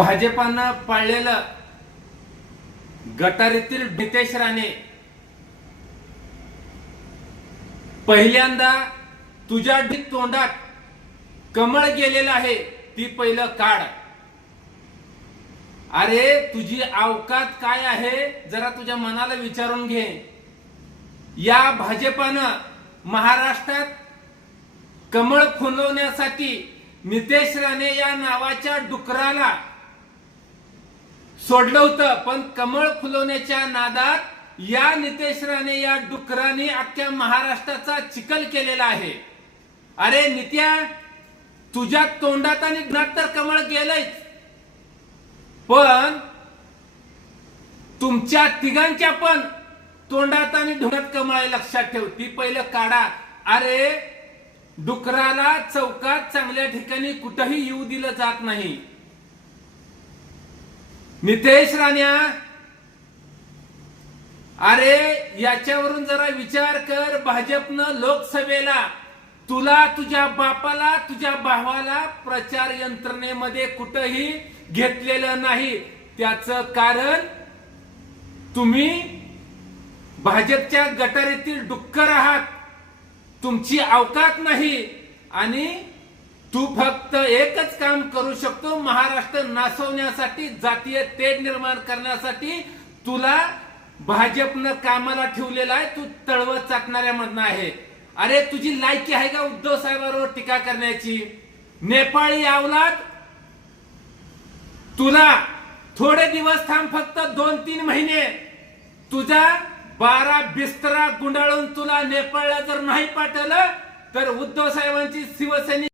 भाजपानं पाळलेलं गटारीतील नितेश राणे पहिल्यांदा तुझ्या तोंडात कमळ गेलेलं आहे ती पहिलं काढ. अरे तुझी अवकात काय आहे जरा तुझ्या मनाला विचारून घे. या भाजपानं महाराष्ट्रात कमळ फुलवण्यासाठी नितेश राणे या नावाच्या डुकराला सोडलं होतं. पण कमळ फुलवण्याच्या नादात या नितेश राणे या डुकराने अख्ख्या महाराष्ट्राचा चिखल केलेला आहे. अरे नित्या तुझ्या तोंडात आणि तर कमळ गेलंय. पण तुमच्या तिघांच्या पण तोंडात आणि ढुंगात कमळ लक्षात ठेव. ती पहिलं काढा. अरे डुकराला चौकात चांगल्या ठिकाणी कुठंही येऊ दिलं जात नाही. नितेश राण्या अरे याच्यावरून जरा विचार कर भाजपनं लोकसभेला. तुला तुझ्या बापाला तुझ्या भावाला प्रचार यंत्रणेमध्ये कुठंही घेतलेलं नाही. त्याचं कारण तुम्ही भाजपच्या गटारीतील डुक्कर आहात. तुमची अवकात नाही. आणि तू फक्त एकच काम करू शकतो महाराष्ट्र नासवण्यासाठी जातीय तेढ निर्माण करण्यासाठी. तुला भाजपनं कामाला ठेवलेला आहे तू तळवत चाटणाऱ्या मधनं आहे. अरे तुझी लायकी आहे का उद्धव साहेबांवर टीका करण्याची? नेपाळी अवलाद तुला थोडे दिवस थांब फक्त दोन तीन महिने. तुझा बारा बिस्तरा गुंडाळून तुला नेपाळला जर नाही पाठवलं तर उद्धव साहेबांची शिवसैनिक